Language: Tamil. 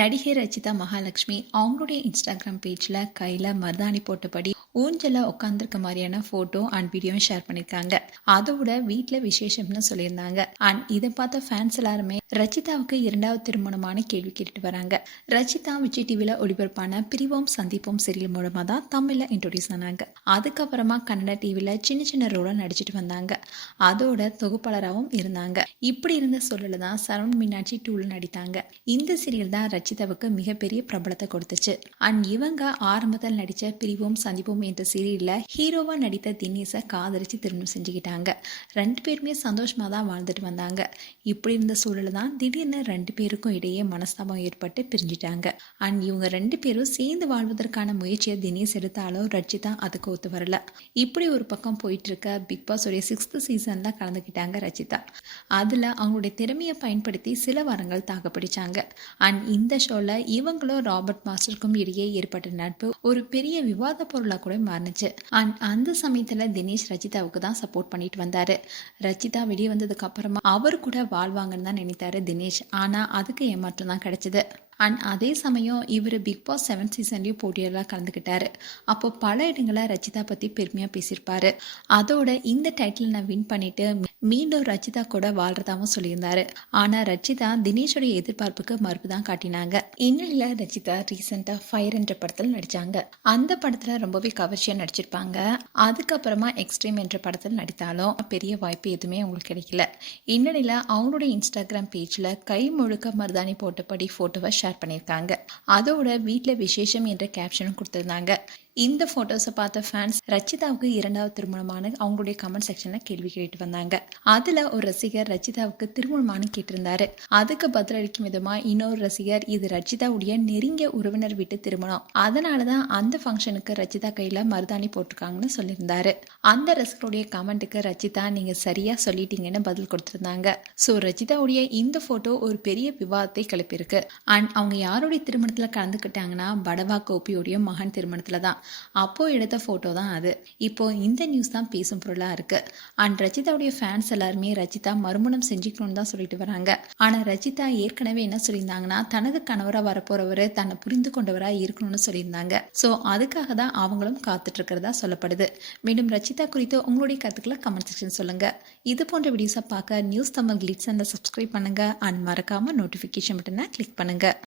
நடிகை ரச்சிதா மகாலட்சுமி அவங்களுடைய இன்ஸ்டாகிராம் பேஜில் கையில் மருதாணி போட்டபடி ஊஞ்சலில் உட்காந்துருக்க மாதிரியான ஃபோட்டோ அண்ட் வீடியோவும் ஷேர் பண்ணியிருக்காங்க. அதோட வீட்டில் விசேஷம்னு சொல்லியிருந்தாங்க. அண்ட் இதை பார்த்த ஃபேன்ஸ் எல்லாருமே ரச்சிதாவுக்கு இரண்டாவது திருமணமான கேள்வி கேட்டுட்டு வராங்க. ரச்சிதா விஜய் டிவியில் ஒளிபரப்பான பிரிவோம் சந்திப்போம் சீரியல் மூலமாக தான் தமிழில் இன்ட்ரோடியூஸ் ஆனாங்க. அதுக்கப்புறமா கன்னட டிவியில் சின்ன சின்ன ரோலாக நடிச்சிட்டு வந்தாங்க. அதோட தொகுப்பாளராகவும் இருந்தாங்க. இப்படி இருந்த சூழலில் தான் சரவண் மீனாட்சி 2ல் நடித்தாங்க. இந்த சீரியல் தான் ரச்சிதாவுக்கு மிகப்பெரிய பிரபலத்தை கொடுத்துச்சு. அண்ட் இவங்க ஆரம்பத்தில் நடித்த பிரிவோம் சந்திப்போம் என்ற சீரியல்ல ஹீரோவா நடித்த தினேஷை காதலிச்சு திருமணம் செஞ்சுக்கிட்டாங்க. 2 பேருமே சந்தோஷமா தான் வாழ்ந்துட்டு வந்தாங்க. இப்படி இருந்த சூழல் தான் திடீர்னு 2 பேருக்கும் இடையே மனஸ்தாபம் ஏற்பட்டு பிரிஞ்சிட்டாங்க. அண்ட் இவங்க 2 பேரும் சேர்ந்து வாழ்வதற்கான முயற்சியை தினேஷ் எடுத்தாலும் ரச்சிதா அதுக்கு ஒத்து வரல. இப்படி ஒரு பக்கம் போயிட்டு இருக்க பிக் பாஸ் உடைய 6th சீசன்ல கலந்துக்கிட்டாங்க ரச்சிதா. அதுல அவங்களுடைய திறமையை பயன்படுத்தி சில வாரங்கள் தாக்குப்பிடிச்சாங்க. அண்ட் இந்த ஷோல இவங்களும் ராபர்ட் மாஸ்டருக்கும் இடையே ஏற்பட்ட நட்பு ஒரு பெரிய விவாத பொருளா கூட மாறுச்சு. அண்ட் அந்த சமயத்துல தினேஷ் ரச்சிதாவுக்கு தான் சப்போர்ட் பண்ணிட்டு வந்தாரு. ரச்சிதா வெளியே வந்ததுக்கு அப்புறமா அவரு கூட வாழ்வாங்கன்னு தான் நினைத்தாரு தினேஷ். ஆனா அதுக்கு ஏமாற்றம் தான் கிடைச்சது. அண்ட் அதே சமயம் இவர் பிக் பாஸ் 7th சீசன்லையும் போட்டியெல்லாம் கலந்துக்கிட்டாரு. அப்போ பல இடங்களை ரச்சிதா பற்றி பெருமையாக பேசியிருப்பாரு. அதோட இந்த டைட்டில் நான் வின் பண்ணிட்டு மீண்டும் ரச்சிதா கூட வாழ்றதாவும் சொல்லியிருந்தாரு. ஆனால் ரச்சிதா தினேஷோடைய எதிர்பார்ப்புக்கு மறுப்பு தான் காட்டினாங்க. இந்நிலையில் ரச்சிதா ரீசெண்டாக ஃபயர் என்ற படத்தில் நடித்தாங்க. அந்த படத்தில் ரொம்பவே கவர்ச்சியாக நடிச்சிருப்பாங்க. அதுக்கப்புறமா எக்ஸ்ட்ரீம் என்ற படத்தில் நடித்தாலும் பெரிய வாய்ப்பு எதுவுமே அவங்களுக்கு கிடைக்கல. இந்நிலையில் அவங்களுடைய இன்ஸ்டாகிராம் பேஜில் கை முழுக்க மருதாணி போட்டபடி ஃபோட்டோவை ஷேர் பண்ணியிருக்காங்க. அதோட வீட்டில் விசேஷம் என்ற கேப்ஷனும் கொடுத்துருந்தாங்க. இந்த ஃபோட்டோஸை பார்த்த ஃபேன்ஸ் ரச்சிதாவுக்கு இரண்டாவது திருமணமான அவங்களுடைய கமெண்ட் செக்ஷனில் கேள்வி கேட்டு வந்தாங்க. அதில் ஒரு ரசிகர் ரச்சிதாவுக்கு திருமணமானு கேட்டிருந்தாரு. அதுக்கு பதிலளிக்கும் விதமாக இன்னொரு ரசிகர் இது ரச்சிதாவுடைய நெருங்கிய உறவினர் வீட்டு திருமணம், அதனால தான் அந்த ஃபங்க்ஷனுக்கு ரச்சிதா கையில் மருதாணி போட்டிருக்காங்கன்னு சொல்லியிருந்தாரு. அந்த ரசிகருடைய கமெண்ட்டுக்கு ரச்சிதா நீங்கள் சரியாக சொல்லிட்டீங்கன்னு பதில் கொடுத்துருந்தாங்க. ஸோ ரச்சிதாவுடைய இந்த ஃபோட்டோ ஒரு பெரிய விவாதத்தை கிளப்பியிருக்கு. அண்ட் அவங்க யாருடைய திருமணத்தில் கலந்துக்கிட்டாங்கன்னா படவா கோபியோடைய மகன் திருமணத்தில் தான். அப்போ எடுத்த போட்டோ தான் அது. இப்போ இந்த நியூஸ் தான் பேசும் பொருளா இருக்கு. அண்ட் ரச்சிதாவுடைய ஃபேன்ஸ் எல்லாருமே ரச்சிதா மறுமணம் செஞ்சுக்கணும்னு தான் சொல்லிட்டு வராங்க. ஆனா ரச்சிதா ஏற்கனவே என்ன சொல்லியிருந்தாங்கன்னா தனது கணவரா வரப்போறவரு தன்னை புரிந்து கொண்டவரா இருக்கணும்னு சொல்லியிருந்தாங்க. ஸோ அதுக்காக தான் அவங்களும் காத்துட்டு இருக்கிறதா சொல்லப்படுது. மீண்டும் ரச்சிதா குறித்து உங்களுடைய கருத்துக்களை கமெண்ட் செக்ஷன் சொல்லுங்க. இது போன்ற வீடியோஸை பார்க்க நியூஸ் தமிழ் கிளிட்ஸ் சப்ஸ்கிரைப் பண்ணுங்க. அண்ட் மறக்காம நோட்டிஃபிகேஷன் பட்டனை கிளிக் பண்ணுங்க.